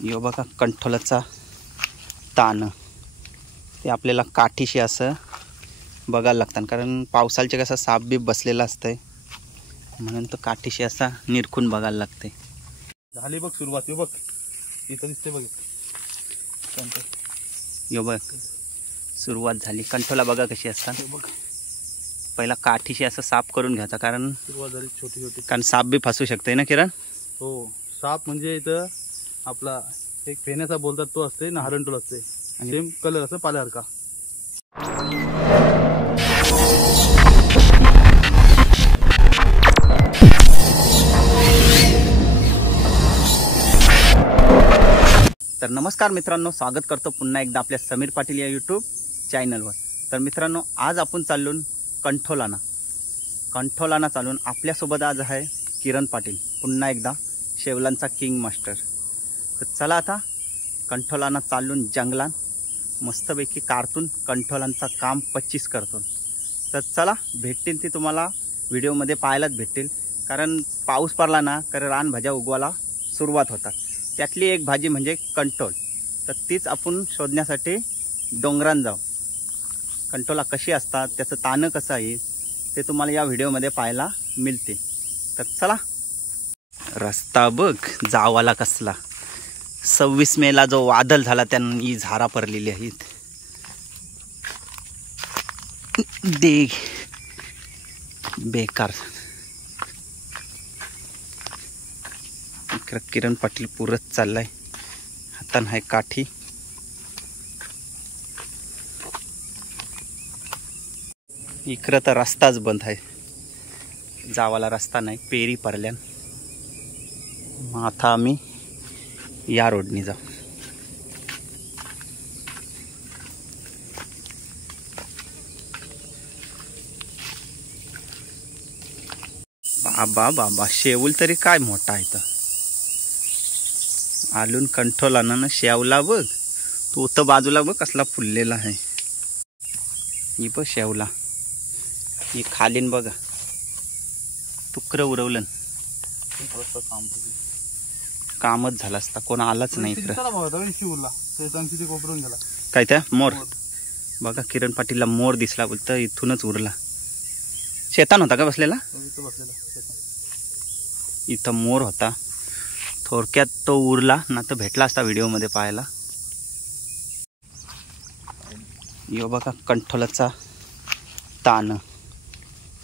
यो बघा कंठोलाचा ताण ते आपल्याला काठीशी असं बघायला लागतं, कारण पावसाळ्याचे कसं साप बीप बसलेला असतंय म्हणून तो काठीशी असा निरखून बघायला लागते. झाली बघ सुरुवात. यो बघ इथं दिसते बघ. यो बघ सुरुवात झाली. कंठोला बघा कशी असतात. बघ पहिला काठीशी असं साफ करून घ्यायचा, कारण सुरुवात झाली छोटी छोटी, कारण साप बी फसू शकते ना किरण. हो साप म्हणजे इथं आपला एक फेण्याचा बोलतात तो असते ना, हरणटोल असते आणि सेम कलर असं पाल्यासारखा. तर नमस्कार मित्रांनो, स्वागत करतो पुन्हा एकदा आपल्या समीर पाटील या यूट्यूब चॅनलवर. तर मित्रांनो, आज आपण चालून कंठोलाना चालून आपल्यासोबत आज आहे किरण पाटील, पुन्हा एकदा शेवलांचा किंग मास्टर. तर चला आता कंठोलाना चालून जंगलात मस्तपैकी कारतून कंठोलांचा काम 25 करतो. तर चला, भेटतील ती तुम्हाला व्हिडिओमध्ये पाहायलाच भेटतील, कारण पाऊस पडला ना तर रानभाज्या उगवायला सुरुवात होतात. त्यातली एक भाजी म्हणजे कंठोल. तर तीच आपण शोधण्यासाठी डोंगरात जाऊ. कंठोला कशी असतात, त्याचं ताणं कसं आहे ते तुम्हाला या व्हिडिओमध्ये पाहायला मिळते. तर चला. रस्ता बघ जावाला कसला. 26 मेला जो वादळ झाला त्यांनी झारा पडलेली आहेत. देख बेकार. इकडं किरण पाटील पुरत चाललाय, हातान आहे काठी. इकडं तर रस्ताच बंद आहे, जावाला रस्ता नाही, पेरी पडल्यान. मग आता आम्ही या रोडनी जाऊ. बाबा बाबा, शेवल तरी काय मोठा आहे तर. आलून कंठोला ना शेवला बघ, तो तर बाजूला बघ कसला फुललेला आहे. ही बघ शेवला, ही खालीन बघा तुकडं उरवलं. कामच झालं असता, कोण आलाच नाही इकडं. काय त्या मोर बघा, किरण पाटीलला मोर दिसला, बोलतं इथूनच उरला. शेतान होता का बसलेला? इथं मोर होता, थोडक्यात तो उरला ना तर भेटला असता व्हिडिओमध्ये पाहायला. यो बघा कंठोलाचा ताण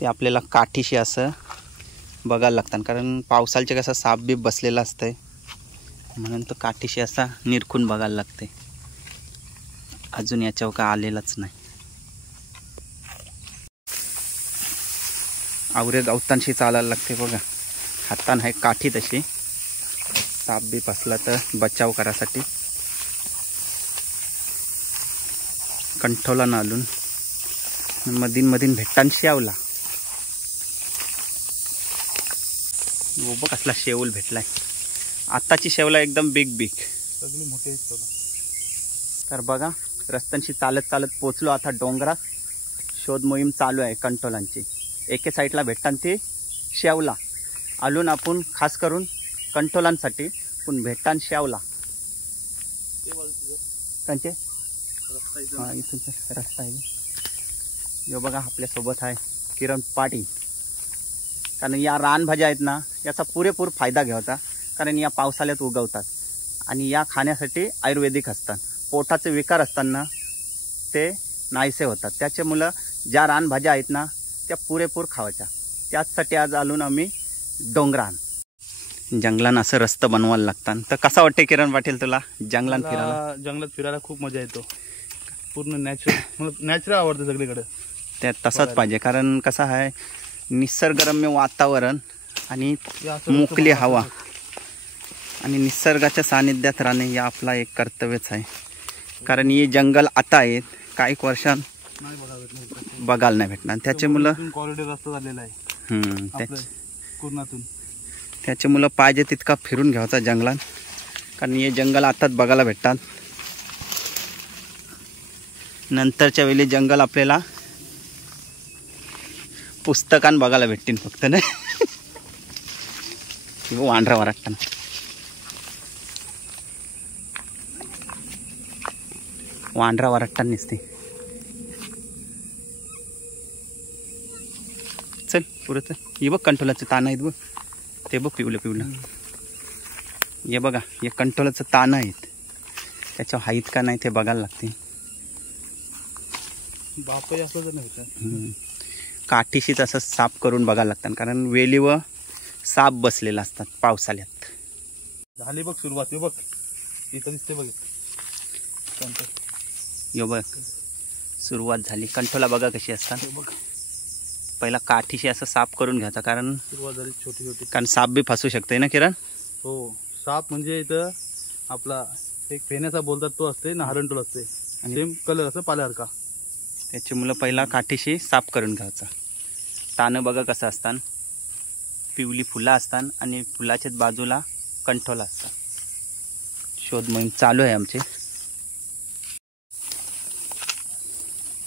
ते आपल्याला काठीशी असं बघायला लागतं, कारण पावसाळ्याचे कसं साप बीप बसलेला असतंय म्हणून तो काठीशी असा निरखून बघायला लागते. अजून याच्यावर का आलेलाच नाही. आवरे गवतांशी चालायला लागते बघा, हातान आहे काठी तशी. साप बीप असला तर बचाव करासाठी. कंठोला नालून मधीन भेटतान शेवला. बघ कसला शेवल भेटलाय. आत्ताची शेवला एकदम बिग सगळी मोठी. तर बघा रस्त्यांशी चालत पोचलो आता डोंगरात. शोध मोहीम चालू आहे कंठोलांची. एके साईडला भेटतान ती शेवला. आलून आपण खास करून कंठोलांसाठी पण भेटतान शेवला. कंचे हा इथून रस्ता आहे. जो बघा आपल्यासोबत आहे किरण पाटील. कारण या रानभाज्या आहेत ना, याचा पुरेपूर फायदा घ्यायचा, कारण या पावसाळ्यात उगवतात आणि या खाण्यासाठी आयुर्वेदिक असतात. पोटाचे विकार असताना ते नाहीसे होतात. त्याच्यामुळं ज्या रानभाज्या आहेत ना त्या पुरेपूर खावायच्या. त्याचसाठी आज आलून आम्ही डोंगरान जंगलान असं रस्ता बनवायला लागतात. तर कसा वाटते किरण पाटील तुला जंगलात फिरायला? जंगलात फिरायला खूप मजा येतो. पूर्ण नॅचरल आवडतं सगळीकडे. त्यात तसाच पाहिजे, कारण कसं आहे निसर्गरम्य वातावरण आणि मोकळी हवा आणि निसर्गाच्या सानिध्यात राहणे हे आपला एक कर्तव्यच आहे. कारण हे जंगल आता आहेत, काही वर्षांत बघायला नाही भेटणार. त्याच्यामुळं कॉरिडॉर रस्ता झालेला आहे त्याच्यामुळं पाहिजे तितका फिरून घ्यायचा जंगलात, कारण हे जंगल आताच बघायला भेटतात. नंतरच्या वेळी जंगल आपल्याला पुस्तकान बघायला भेटतील फक्त ना. वांढरा वाटतं. वांढरा वरट्टा नसते. चल पुरं चल. हे बघ कंटोलाचं ताण आहेत बघ. ते बघ पिवलं पिवलं. हे बघा हे कंटोलाचं ताण आहेत. त्याच्या हाईत का नाही ते बघायला लागते. बापही असं तर नाही. काठीशीच असं साफ करून बघायला लागतात कारण वेली व साप बसलेला असतात पावसाळ्यात. झाली बघ सुरुवात. हे बघ इथं दिसते बघ. यो बघ सुरुवात झाली. कंठोला बघा कशी असतात. बघ पहिला काठीशी असं साफ करून घ्यायचा कारण सुरुवात झाली छोटी छोटी. कारण साप बी फसू शकते ना किरण. हो साप म्हणजे इथं आपला एक फेण्याचा बोलतात तो असते ना हरणटोल असते. सेम कलर असं पाल्यासारखा. त्याची मुलं पहिला काठीशी साफ करून घ्यायचा. तानं बघा कसं असतात. पिवली फुलं असतात आणि फुलाच्याच बाजूला कंठोला असतात. शोध मोहीम चालू आहे आमची.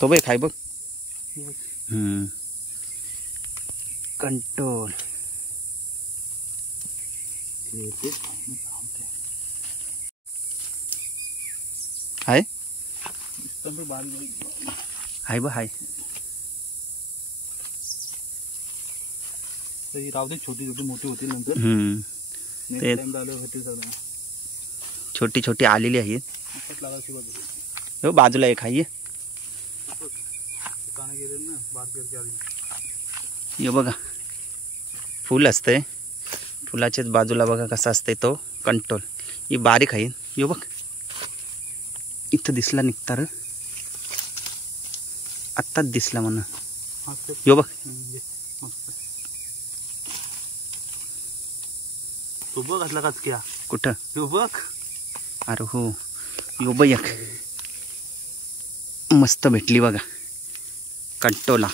तो बघ खाय बघ. कंटोल हाय हाय बघ हाय. राहू दे छोटी छोटी मोठी होती नंतर. ते छोटी छोटी आलेली आहेत. हो बाजूला एक आहे. हे बघा फुल असते. फुलाच्याच बाजूला बघा कसा असते तो कंटोल. ही बारीक आहे. हे बघ इथं दिसला निघता र. आत्ताच दिसला म्हणा. यो बघ तो बघ असला काच क्या कुठं. यो बघ. अरे हो यो बघ एक मस्त भेटली बघा कंटोला.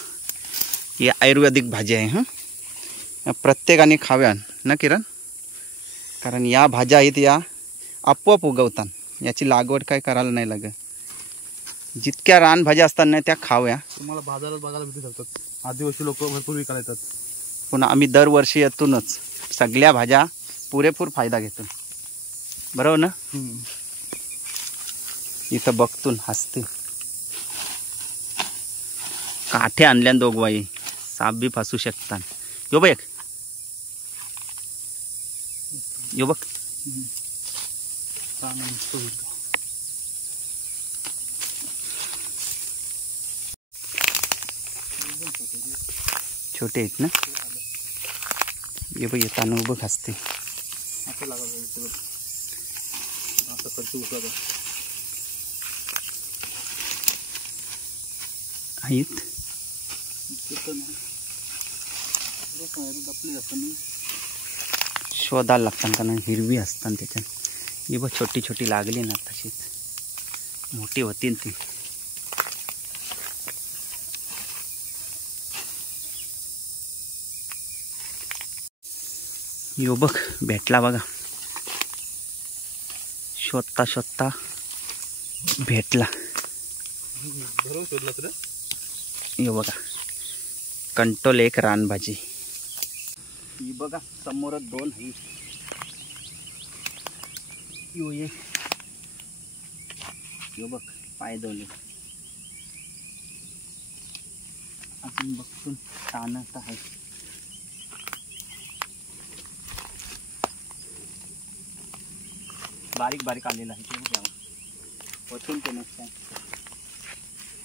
ही आयुर्वेदिक भाजी आहे. प्रत्येकाने खाव्या ना किरण. कारण या भाज्या आहेत या आपोआप उगवतात. याची लागवड काय करायला नाही लागत. जितक्या रानभाज्या असतात ना त्या खाव्या. तुम्हाला बाजारात बघायला भेटू शकतात. आदिवासी लोक भरपूर विकायला येतात. पुन्हा आम्ही दरवर्षी येतूनच सगळ्या भाज्या पुरेपूर फायदा घेतो. बरोबर ना. इथं बघतून हसते. काठे आणल्यान दोघवाई साप बी फसू शकतात. यो बघ एक यो बघ. छोटे आहेत ना. ये बघ येताना उभं खासते. आहेत शोधायला लागतात कारण हिरवी असतात त्याच्यात. ही बघ छोटी छोटी लागली ना तशीच मोठी होती ती. यो बघ भेटला बघा. शोधता शोधता भेटला. यो बघा कंटोल एक रानभाजी. ही बघा समोरच दोन आहे. यो ये यो बघ पाय दोन्ही. अजून बघतून ताणत आहे. बारीक बारीक आलेला आहे ते वचून ते नसतं.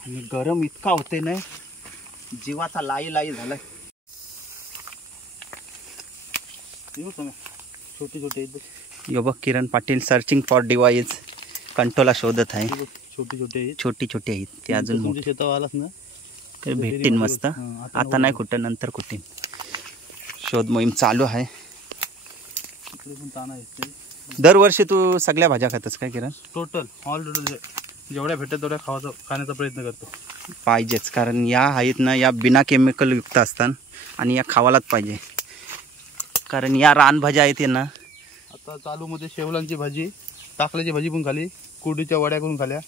आणि गरम इतका होते ना जीवाचा लाई लाई झालाय. छोटी छोटी. यो बघ Kiran Patil searching for device कंटोला शोधत आहे. छोटी छोटी छोटी छोटी आहेत ते अजून मोठी. शेतावर आलास ना ते भेटतील मस्त. आता नाही कुठं नंतर कुठे. शोध मोहीम चालू आहे. दरवर्षी तू सगळ्या भाज्या खातस काय किरण. टोटल ऑल टोटल जेवढ्या भेटत तेवढ्या खाण्याचा प्रयत्न करतो. पाहिजेच कारण या आहेत ना या बिना केमिकल युक्त असतात आणि या खावायलाच पाहिजे. कारण या रानभाज्या आहेत ना. आता चालू मध्ये शेवलांची भाजी टाकल्याची भाजी पण खाली. कुरडीच्या वड्या करून खाल्या.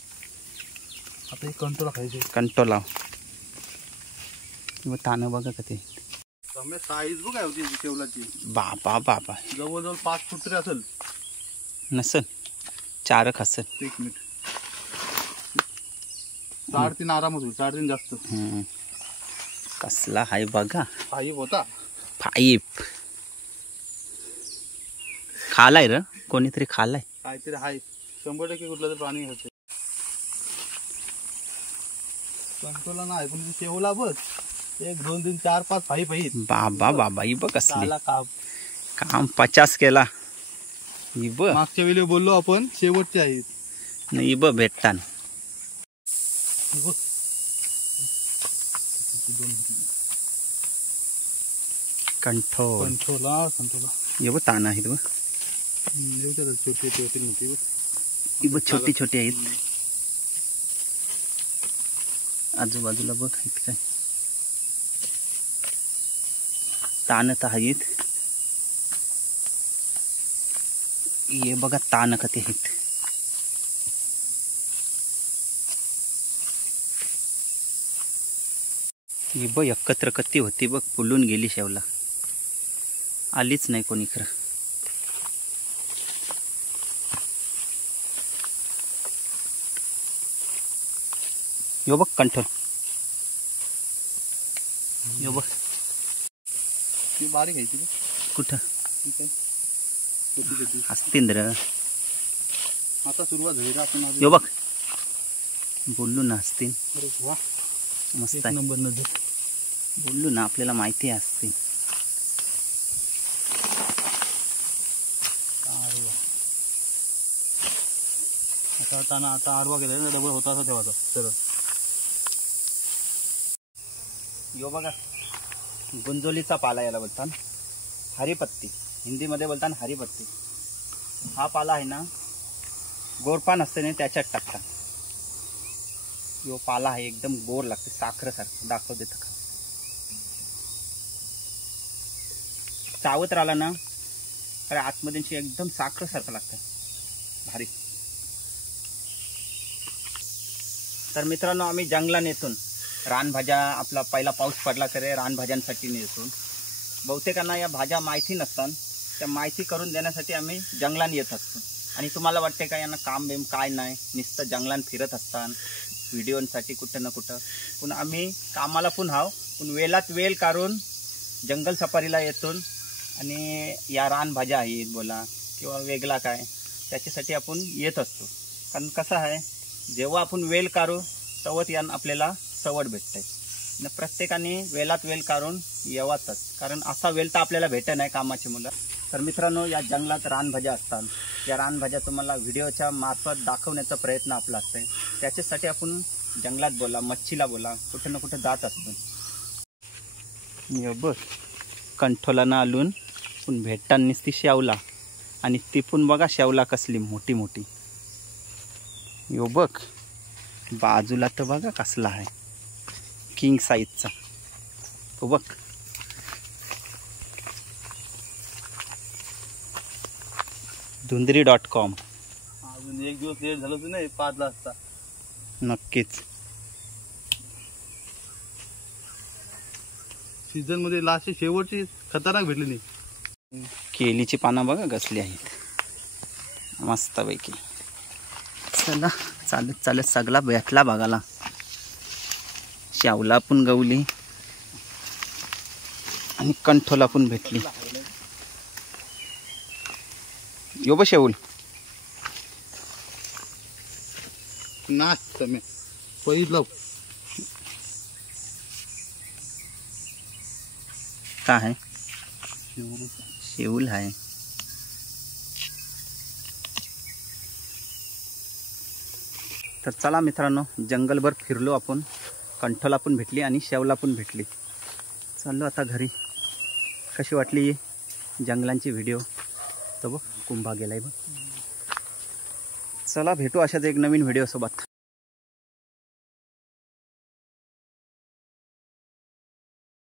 आता एक कंटोला खायचे. कंटोला तानं बघा का ते. साईज बघ काय होती शेवलाची. बाबा बाबा जवळजवळ 5 फूट तरी असेल नसल. 4 असेल. एक मिनिट 3.5 आरामच होईल, 3.5 जास्त. कसला हाय बघा, पाईप होता. पाईप खालाय र, कोणीतरी खालाय. काहीतरी हाय, 100% कुठलं तर प्राणी होते. कंट्रोलला नाही पण शेवला बघ, 1 2 3 4 5 पाईप आहेत. बाबा बाबा ही बघ कसली साला काम. काम 50 केला. ही बघ मागच्या वेळी बोललो आपण शेवटचे आहेत. नाही बघ भेटतान. बघ. कंठोल कंट्रोला हे बघ तान आहेत बघ. छोटे छोटे मोठी ही बघ छोटी छोटी आहेत. आजूबाजूला बघ आहेत काय तान तर आहेत. हे बघा तान कधी आहेत. ही बघ एकत्र कत्ती होती बघ, फुलून गेली शेवला, आलीच नाही कोणी खरं. यो बघ कंठोल, यो बघ ती बारीक आहे ती. कुठं ठीक आहे, छोटी छोटी असतील र. आता सुरुवात झाली रे आपण. यो बघ बोललो ना असतील. अरे वा, मस्त एक आहे. नंबर नजर. बोललो ना आपल्याला माहिती आहे असतील. आरवा आता आरवा केला ना, डबल होता असा ठेवायचा सरळ. यो बघा गुंजोलीचा पाला याला बोलतात, हरिपत्ती हिंदीमध्ये बोलतात हरिपत्ती. हा पाला आहे ना, गोरपान असते ना त्याच्यात टाकतात. यो पाला आहे एकदम गोर लागते, साखरेसारखं. दाखवते तर खा, चावत राहिला ना अरे आतमध्ये एकदम साखरेसारखं लागतं, भारी. तर मित्रांनो आम्ही जंगलात येतून रानभाज्या, आपला पहिला पाऊस पडला तरी रानभाज्यांसाठी नेतो. बहुतेकांना या भाज्या माहिती नसतात, त्या माहिती करून देण्यासाठी आम्ही जंगलात येत असतो. आणि तुम्हाला वाटते का यांना काम बेम काय नाही, नुसतं जंगलात फिरत असतात व्हिडिओसाठी कुठं ना कुठं. पण आम्ही कामाला पण हाव, पण वेळात वेळ काढून जंगल सफारीला येतून आणि या रानभाज्या आहेत बोला किंवा वेगळा काय त्याच्यासाठी आपण येत असतो. कारण कसं आहे, जेव्हा आपण वेळ काढू तेव्हाच यान आपल्याला सवड भेटते. आणि प्रत्येकाने वेळात वेळ काढून येवाच, कारण असा वेळ तर आपल्याला भेटत नाही कामाची मुलं. तर मित्रांनो या जंगलात रानभाज्या असतात, या रानभाज्या तुम्हाला व्हिडिओच्या मार्फत दाखवण्याचा प्रयत्न आपला असते. त्याच्यासाठी आपण जंगलात बोला, मच्छीला बोला, कुठे ना कुठे जात असतो. बघ कंठोलानं आलून पण भेटताना ती शेवला, आणि ती पण बघा शेवला कसली मोठी मोठी. यो बघ बाजूला तर बघा कसला आहे, किंग साईजचा तो बघ. धुंदरी.com. अजून 1 दिवस लेट झालं होतं नाही, 5 ला असता. नक्कीच सीझन मध्ये लास्ट शेवटची खतरनाक भेटली नाही. केलीची पानं बघा कसली आहेत मस्तपैकी. चला चालत चालत सगळा भेटला बघायला. शेवला पण गवली आणि कंठोला पण भेटली. यो ब शेवल नाच समय पहिलं का आहे, शेवल आहे. तर चला मित्रांनो जंगलभर फिरलो आपण, कंठोला पण भेटली आणि शेवला पण भेटली. चाललो आता घरी. कशी वाटली जंगलांची व्हिडिओ? तर बघ कुंभा गेलाय बघ. चला भेटू अशाच एक नवीन व्हिडिओ सोबत.